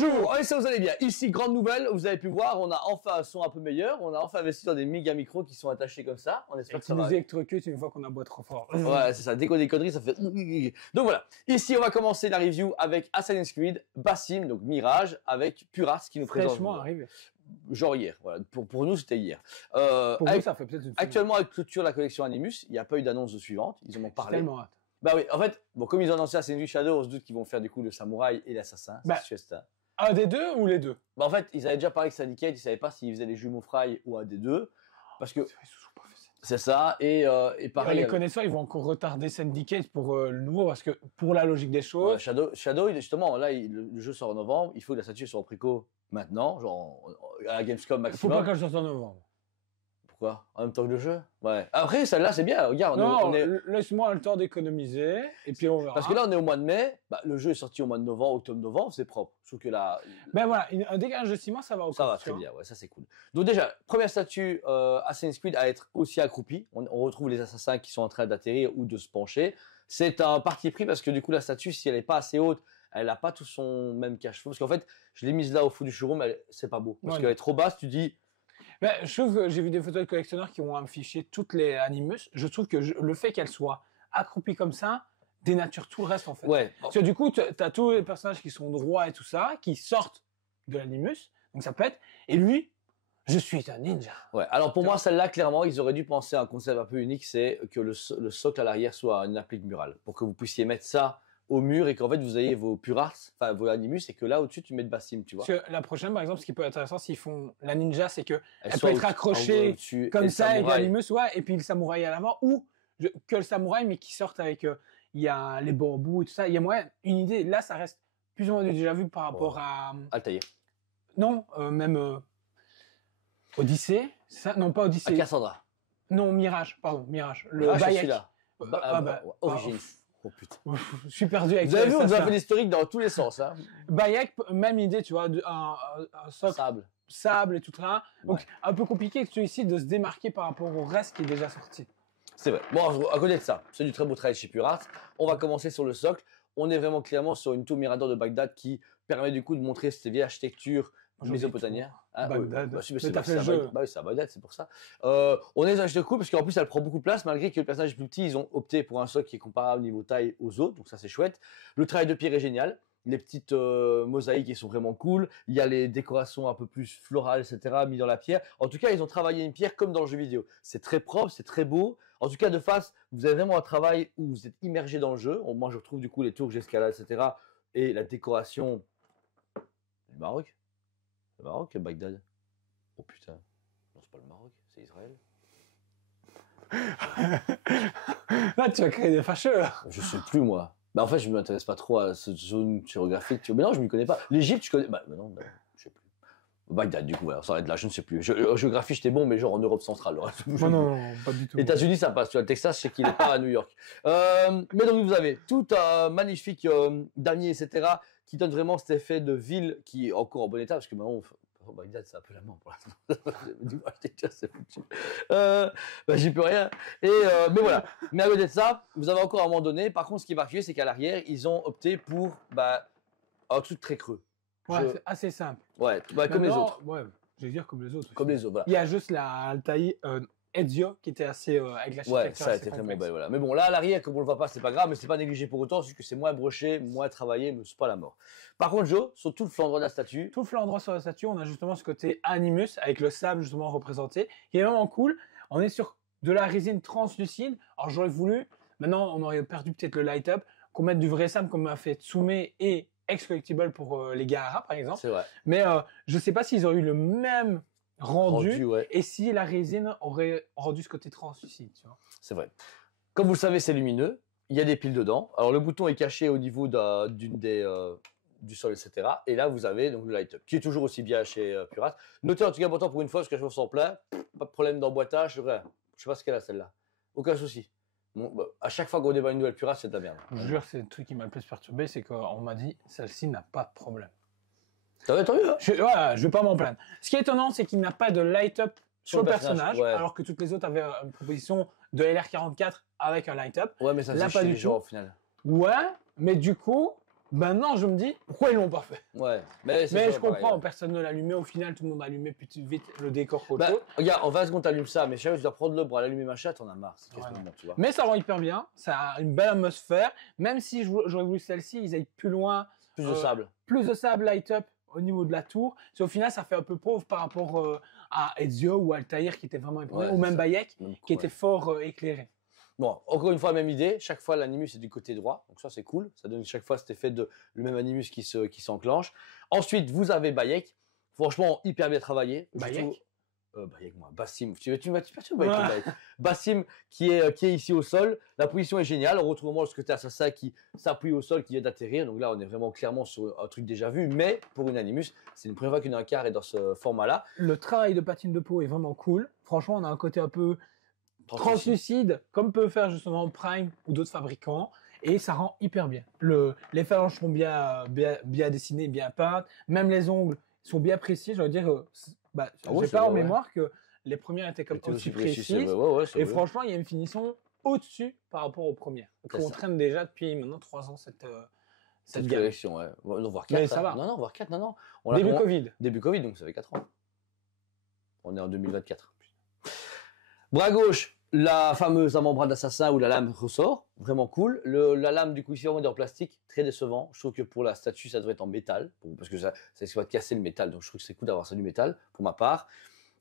Bonjour, ça vous allez bien. Ici, grande nouvelle, vous avez pu voir, on a enfin un son un peu meilleur, on a enfin investi dans des méga micros qui sont attachés comme ça. On espère que ça nous va. électrocute une fois qu'on a beau trop fort. Ouais, c'est ça, dès qu'on dit des conneries, ça fait... Donc voilà, ici on va commencer la review avec Assassin's Creed, Basim, donc Mirage, avec Puras qui nous présente. Fraîchement arrivé. Genre hier, voilà. Pour nous c'était hier. Pour vous, ça fait peut-être une actuellement, avec clôture la collection Animus, il n'y a pas eu d'annonce de suivante, ils en ont parlé. Tellement hâte. Bah oui, en fait, bon, comme ils ont annoncé Assassin's Creed Shadow, on se doute qu'ils vont faire du coup le samouraï et l'assassin. Bah, un des deux ou les deux? Bah en fait, ils avaient déjà parlé avec Syndicate, ils savaient pas s'ils faisaient les jumeaux Fry ou un des deux, parce que c'est ça. Et pareil. Les connaisseurs, ils vont encore retarder Syndicate pour le nouveau, parce que pour la logique des choses. Shadow, justement, là, le jeu sort en novembre, il faut que la statue soit en préco maintenant, genre à la Gamescom maximum. Faut pas qu'elle sorte en novembre. Pourquoi? En même temps que le jeu? Ouais. Après, celle-là, c'est bien. Regarde, non, laisse-moi le temps d'économiser, et puis on verra. Parce que là, on est au mois de mai. Bah, le jeu est sorti au mois de novembre, octobre-novembre, c'est propre. Sauf que là. Ben voilà, un dégage de 6 mois, ça va. Ça va très bien, ouais, ça c'est cool. Donc déjà, première statue Assassin's Creed à être aussi accroupie. On retrouve les assassins qui sont en train d'atterrir ou de se pencher. C'est un parti pris parce que du coup, la statue, si elle est pas assez haute, elle a pas tout son même cache-feu. Parce qu'en fait, je l'ai mise là au fond du showroom, c'est pas beau. Parce qu'elle est trop basse, tu dis. Ben, je trouve que j'ai vu des photos de collectionneurs qui ont affiché toutes les Animus. Je trouve que le fait qu'elles soient accroupies comme ça dénature tout le reste, en fait. Ouais. Parce que du coup, t'as tous les personnages qui sont droits et tout ça, qui sortent de l'Animus. Donc ça pète. Et lui, je suis un ninja. Ouais. Alors pour moi, celle-là, clairement, ils auraient dû penser à un concept un peu unique, c'est que le socle à l'arrière soit une applique murale. Pour que vous puissiez mettre ça au mur et qu'en fait vous ayez vos Puras, enfin vos Animus, et que là au-dessus tu mets de Basim, tu vois. Parce que la prochaine, par exemple, ce qui peut être intéressant s'ils font la ninja, c'est que elle peut être accrochée comme ça avec l'Animus, ouais, et puis le samouraï à l'avant, ou que le samouraï mais qui sorte avec il y a les bambous et tout ça. Il y a moyen, une idée. Là, ça reste plus ou moins déjà vu par rapport à Altaïr. Non, même Odyssée, c'est ça? Non, pas Odyssée. À Cassandra. Non, Mirage, pardon, Mirage. Le Bayek. Origins. Oh putain. Je suis perdu avec ça. Vous avez vu, on nous a fait l'historique dans tous les sens, hein. Bayek, même idée, tu vois, un socle. Sable et tout ça. Donc, un peu compliqué que celui-ci de se démarquer par rapport au reste qui est déjà sorti. C'est vrai. Bon, à côté de ça, c'est du très beau travail chez Puras. On va commencer sur le socle. On est vraiment clairement sur une tour Mirador de Bagdad qui permet du coup de montrer cette vieille architecture mésopotamienne. Bagdad. Mais t'as fait le jeu. Bah oui, c'est à Bagdad, c'est pour ça. On est dans un cool parce qu'en plus elle prend beaucoup de place malgré que le personnage est plus petit. Ils ont opté pour un socle qui est comparable niveau taille aux autres, donc ça c'est chouette. Le travail de pierre est génial. Les petites mosaïques qui sont vraiment cool. Il y a les décorations un peu plus florales, etc. mis dans la pierre. En tout cas, ils ont travaillé une pierre comme dans le jeu vidéo. C'est très propre, c'est très beau. En tout cas, de face, vous avez vraiment un travail où vous êtes immergé dans le jeu. Moi, je retrouve du coup les tours que j'escalade, etc. Et la décoration du Maroc. Le Maroc, Bagdad. Oh putain. Non, c'est pas le Maroc, c'est Israël. Là, tu vas créer des fâcheux, là. Je sais plus, moi. Bah, en fait, je m'intéresse pas trop à cette zone géographique. Mais non, je m'y connais pas. L'Égypte, je connais. Bah, non, je sais plus. Bagdad, du coup, voilà, ça va être là, je ne sais plus. Géographie, j'étais bon, mais genre en Europe centrale. Non, pas du tout. États-Unis, ça passe. Tu vois, le Texas, je sais qu'il est pas à New York. Mais donc, vous avez tout un magnifique damier, etc., qui donne vraiment cet effet de ville qui est encore en bon état, parce que maintenant, Bagdad, c'est un peu la mort pour l'instant. Du coup, c'est foutu. Bah, j'y peux rien. Mais voilà. Mais à côté de ça, vous avez encore un moment donné. Par contre, ce qui est particulier, c'est qu'à l'arrière, ils ont opté pour un truc très creux. Ouais, c'est assez simple. Ouais, comme les autres. Ouais, je vais dire comme les autres. Comme les autres, voilà. Il y a juste la Altaïr Ezio qui était assez avec la ouais, ça a été vraiment belle, voilà. Mais bon, là, à l'arrière, comme on le voit pas, c'est pas grave, mais c'est pas négligé pour autant, c'est que c'est moins broché, moins travaillé, mais c'est pas la mort. Par contre, Joe, sur tout le flanc droit de la statue. Tout le flanc droit sur la statue, on a justement ce côté Animus avec le sable justement représenté, qui est vraiment cool. On est sur de la résine translucide. Alors j'aurais voulu, maintenant on aurait perdu peut-être le light up, qu'on mette du vrai sable comme a fait Tsume et Ex-Collectible pour les Gaara par exemple. C'est vrai. Mais je sais pas s'ils auraient eu le même rendu ouais. et si la résine aurait rendu ce côté translucide, tu vois. C'est vrai. Comme vous le savez, c'est lumineux. Il y a des piles dedans. Alors le bouton est caché au niveau du sol, etc. Et là, vous avez donc le light-up, qui est toujours aussi bien chez Puras. Notez en tout cas important pour une fois, parce que je me sens plein, pas de problème d'emboîtage, je sais pas ce qu'elle a celle-là. Aucun souci. Bon, à chaque fois qu'on débat une nouvelle Puras, c'est de la merde. Je vous jure, c'est le truc qui m'a le plus perturbé, c'est qu'on m'a dit, celle-ci n'a pas de problème. T'as vu, hein? Je vais pas m'en plaindre. Ce qui est étonnant, c'est qu'il n'a pas de light-up sur le personnage, alors que toutes les autres avaient une proposition de LR44 avec un light-up. Ouais, mais ça faisait chier les gens au final. Ouais, mais du coup, Maintenant, je me dis, pourquoi ils l'ont pas fait? Ouais, mais Mais je pareil, comprends, ouais. personne ne l'allumait. Au final, tout le monde allumait plus vite le décor qu'autre Bah, chose. regarde, en 20 secondes, t'allumes ça, mais chaque fois que tu dois prendre le bras, l'allumer machin, t'en as marre. C'est Ouais, quasiment, tu vois. Mais ça rend hyper bien. Ça a une belle atmosphère. Même si j'aurais voulu celle-ci, ils aillent plus loin. Plus de sable. Plus de sable light up au niveau de la tour. Au final, ça fait un peu pauvre par rapport à Ezio ou Altair qui était vraiment épuré, Ouais, ou même ça. Bayek Donc, qui ouais. était fort éclairé. Bon, encore une fois, même idée. Chaque fois, l'animus est du côté droit. Donc ça, c'est cool. Ça donne chaque fois cet effet de le même animus qui s'enclenche. Ensuite, vous avez Bayek. Franchement, hyper bien travaillé. Bayek Bayek, moi. Bassim. Tu m'as Bayek. Bassim qui est ici au sol. La position est géniale. On retrouve vraiment le côté assassin qui s'appuie au sol, qui vient d'atterrir. Donc là, on est vraiment clairement sur un truc déjà vu. Mais pour une animus, c'est une première fois qu'une Inkar est dans ce format-là. Le travail de patine de peau est vraiment cool. Franchement, on a un côté un peu translucide, comme peut faire justement Prime ou d'autres fabricants, et ça rend hyper bien. Les phalanges sont bien dessinées, bien peintes, même les ongles sont bien précis. Je veux dire, j'ai pas en mémoire que les premières étaient comme aussi précises, et franchement, il y a une finition au-dessus par rapport aux premières. On traîne déjà depuis maintenant 3 ans cette collection, ouais. Non, voire 4. Mais ça va. Non, voire 4, non. Début Covid. Début Covid, donc ça fait 4 ans. On est en 2024. Bras gauche, la fameuse membrane d'assassin où la lame ressort, vraiment cool. La lame du coup ici est en plastique, très décevant. Je trouve que pour la statue ça devrait être en métal, parce que ça va casser le métal, donc je trouve que c'est cool d'avoir ça du métal pour ma part.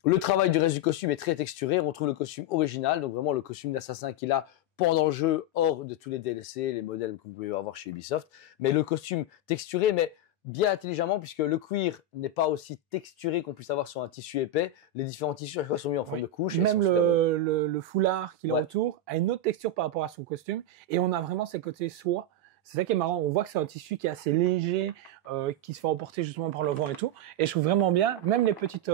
Le travail du reste du costume est très texturé, on retrouve le costume original, donc vraiment le costume d'assassin qu'il a pendant le jeu, hors de tous les DLC, les modèles que vous pouvez avoir chez Ubisoft. Mais le costume texturé, mais bien intelligemment, puisque le cuir n'est pas aussi texturé qu'on puisse avoir sur un tissu épais. Les différents tissus à chaque fois sont mis en forme de couche. Même le foulard qui l'entoure a une autre texture par rapport à son costume. Et on a vraiment ces côtés soie. C'est ça qui est marrant. On voit que c'est un tissu qui est assez léger, qui se fait emporter justement par le vent et tout. Et je trouve vraiment bien. Même les petites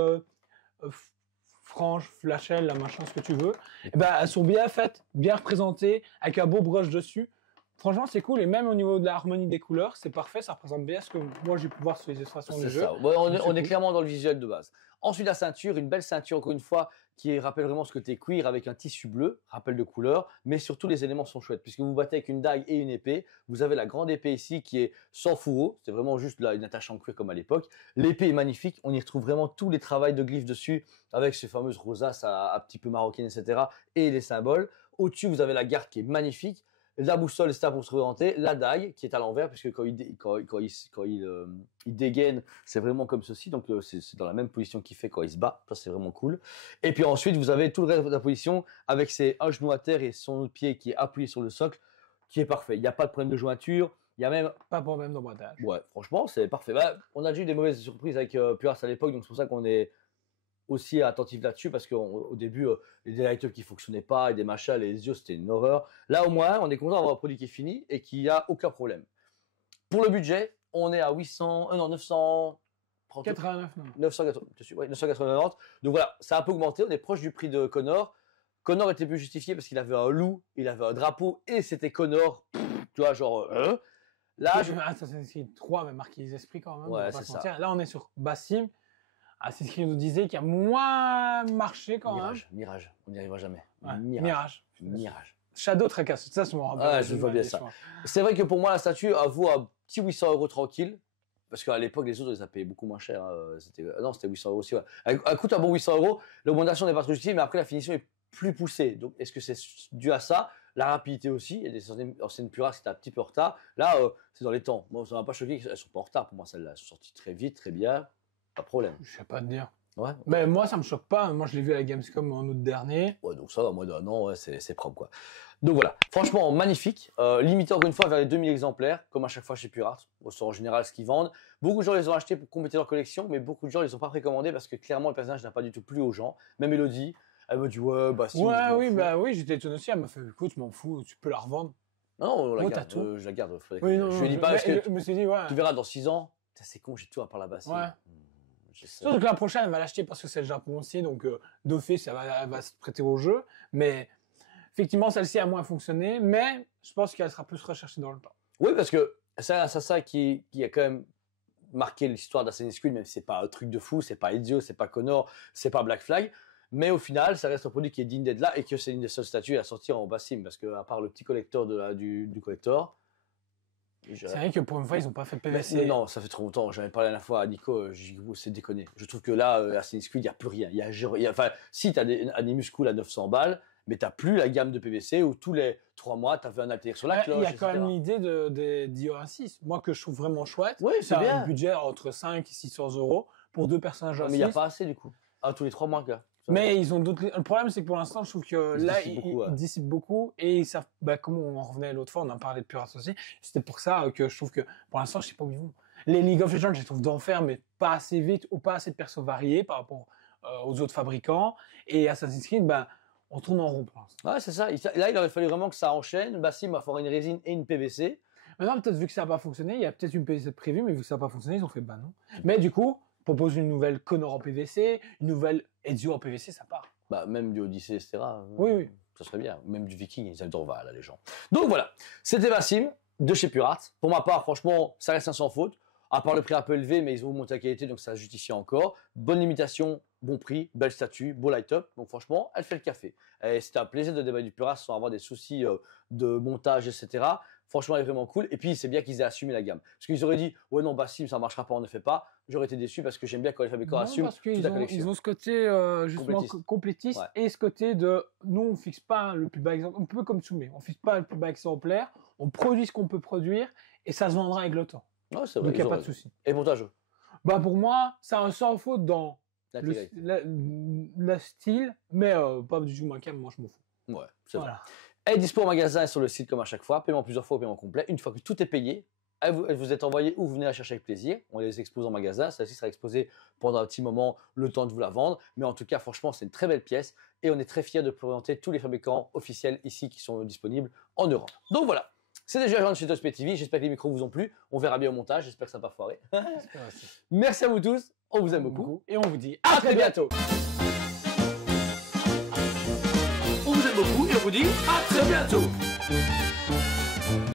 franges, flashelles, la machin, ce que tu veux, elles sont bien faites, bien représentées, avec un beau brush dessus. Franchement, c'est cool. Et même au niveau de l'harmonie des couleurs, c'est parfait. Ça représente bien ce que moi j'ai pu voir sur les illustrations du jeu. Ouais, on est clairement dans le visuel de base. Ensuite, la ceinture, une belle ceinture, encore une fois, qui rappelle vraiment ce côté cuir avec un tissu bleu, rappel de couleur, mais surtout les éléments sont chouettes, puisque vous battez avec une dague et une épée. Vous avez la grande épée ici qui est sans fourreau, c'est vraiment juste là, une attache en cuir comme à l'époque. L'épée est magnifique, on y retrouve vraiment tous les travails de glyphes dessus, avec ces fameuses rosaces à petit peu marocaines, etc. et les symboles. Au-dessus, vous avez la garde qui est magnifique. La boussole, c'est ça pour se orienter. La dague, qui est à l'envers, puisque quand il dégaine, c'est vraiment comme ceci. Donc, c'est dans la même position qu'il fait quand il se bat. Ça, c'est vraiment cool. Et puis ensuite, vous avez tout le reste de la position avec un genou à terre et son autre pied qui est appuyé sur le socle, qui est parfait. Il n'y a pas de problème de jointure. Il y a même pas de problème d'emboîtage. Ouais, franchement, c'est parfait. On a déjà eu des mauvaises surprises avec Puras à l'époque, donc c'est pour ça qu'on est aussi attentif là-dessus, parce qu'au début, les light-up qui fonctionnaient pas et des machins, les yeux, c'était une horreur. Là, au moins, on est content d'avoir un produit qui est fini et qui a aucun problème. Pour le budget, on est à 989. Donc voilà, ça a un peu augmenté. On est proche du prix de Connor. Connor était plus justifié parce qu'il avait un loup, il avait un drapeau et c'était Connor. Tu vois, genre. Là, Assassin's Creed 3 avait marqué les esprits quand même. Ouais, c'est ça. Là, on est sur Bassim. Assassin's Creed nous disait qu'il y a moins marché quand même. Mirage, on n'y arrivera jamais. Ouais, Mirage. Shadow Tracasse, ça, c'est mon rappel. Je vois bien ça. C'est vrai que pour moi, la statue, elle vaut un petit 800 € tranquille. Parce qu'à l'époque, les autres, ils a payé beaucoup moins cher. C'était 800 € aussi. Ouais. Elle coûte un bon 800 €. L'augmentation n'est pas trop justifiée, mais après, la finition est plus poussée. Donc, est-ce que c'est dû à ça? La rapidité aussi. Il y a des anciennes Puras qui étaient un petit peu en retard. Là, c'est dans les temps. Moi, ça m'a pas choqué qu'elles ne sont pas en retard. Pour moi, celles-là, elles sont sorties très vite, très bien. Pas de problème. Je sais pas te dire. Ouais. Mais moi, ça me choque pas. Moi, je l'ai vu à la Gamescom en août dernier. Ouais, donc ça, dans moins d'un an, ouais, c'est propre, quoi. Donc voilà. Franchement, magnifique. Limité encore une fois vers les 2000 exemplaires, comme à chaque fois chez Purart. C'est en général ce qu'ils vendent. Beaucoup de gens les ont achetés pour compléter leur collection, mais beaucoup de gens les ont pas précommandés parce que clairement, le personnage n'a pas du tout plu aux gens. Même Elodie, elle me dit, ouais, bah si. Oui, j'étais étonné aussi. Elle m'a fait, écoute, je m'en fous, tu peux la revendre. Non, on la garde. Je la garde. Oui, non, je lui dis pas parce que je me suis dit, ouais. Tu verras dans 6 ans. C'est con, j'ai tout à part là-bas. Ouais. Surtout que la prochaine, elle va l'acheter parce que c'est le Japon aussi, donc d'office, elle va se prêter au jeu. Mais effectivement, celle-ci a moins fonctionné, mais je pense qu'elle sera plus recherchée dans le temps. Oui, parce que c'est un assassin qui a quand même marqué l'histoire d'Assassin's Creed, même si c'est pas un truc de fou, c'est pas Ezio, c'est pas Connor, c'est pas Black Flag. Mais au final, ça reste un produit qui est digne d'être là et que c'est une des seules statues à sortir en Bassim, parce que à part le petit collector du collector, Je- C'est vrai que pour une fois, ils n'ont pas fait de PVC. Non, ça fait trop longtemps. J'avais parlé la dernière fois à Nico, j'ai dit, oh, c'est déconné. Je trouve que là, Assassin's Creed, il n'y a plus rien. Enfin, si tu as des Animus Cool à 900 balles, mais tu n'as plus la gamme de PVC où tous les 3 mois, tu as fait un alter sur la cloche. Il y a quand etc. même l'idée d'IO6, moi que je trouve vraiment chouette. Oui, c'est bien. un budget entre 5 et 600 euros pour 2 personnages Mais il n'y a pas assez du coup. Ah, tous les 3 mois, gars. Mais ils ont d'autres. Le problème, c'est que pour l'instant, je trouve que Ils là, dissipent beaucoup, ouais. ils dissipent beaucoup et ils savent. Bah, comme on en revenait l'autre fois, on en parlait de Pirates aussi. C'était pour ça que je trouve que pour l'instant, je sais pas où ils vont. Les League of Legends, je les trouve d'enfer, mais pas assez vite ou pas assez de persos variés par rapport aux autres fabricants. Et Assassin's Creed, bah, on tourne en rond pour l'instant. Ouais, c'est ça. Là, il aurait fallu vraiment que ça enchaîne. Bassim va faire une résine et une PVC. Maintenant, peut-être vu que ça n'a pas fonctionné, il y a peut-être une PVC prévue, mais vu que ça n'a pas fonctionné, ils ont fait bah non. Mais du coup, propose une nouvelle Connor en PVC, une nouvelle Ezio en PVC, ça part. Bah, même du Odyssey, etc. Oui, oui. Ça serait bien. Même du Viking, ils adorent là, les gens. Donc voilà, c'était Bassim de chez Purart. Pour ma part, franchement, ça reste un sans faute. À part le prix un peu élevé, mais ils ont monté la qualité, donc ça justifie encore. Bonne limitation, bon prix, bel statut, beau light-up. Donc franchement, elle fait le café. Et c'était un plaisir de débattre du Purart sans avoir des soucis de montage, etc. Franchement, elle est vraiment cool. Et puis, c'est bien qu'ils aient assumé la gamme. Parce qu'ils auraient dit, ouais, non, Bassim, ça ne marchera pas, on ne fait pas. J'aurais été déçu parce que j'aime bien quand les fabricants assument parce toute qu'ils la ont, collection. ils ont ce côté justement Complétiste. complétiste Ouais. et ce côté de nous on fixe pas le plus bas exemplaire, un peu comme Tsumé, on fixe pas le plus bas exemplaire, on produit ce qu'on peut produire et ça se vendra avec le temps. Ouais, c'est vrai, Donc il n'y ils a ont pas de raison. souci. Et pour toi, Jo Bah pour moi, c'est un sans faute dans l'intégralité. le style, mais pas du tout manquable, moi je m'en fous. Ouais, c'est vrai. Voilà. Elle est dispo au magasin et sur le site comme à chaque fois. Paiement plusieurs fois ou paiement complet. Une fois que tout est payé, elle vous est envoyée ou vous venez la chercher avec plaisir. On les expose en magasin. Celle-ci sera exposée pendant un petit moment, le temps de vous la vendre. Mais en tout cas, franchement, c'est une très belle pièce et on est très fiers de présenter tous les fabricants officiels ici qui sont disponibles en Europe. Donc voilà, c'est déjà Jean de chez Tospé TV. J'espère que les micros vous ont plu. On verra bien au montage. J'espère que ça n'a pas foiré. Merci à vous tous. On vous aime beaucoup. Et on vous dit À très bientôt. On vous aime beaucoup et on vous dit à très bientôt.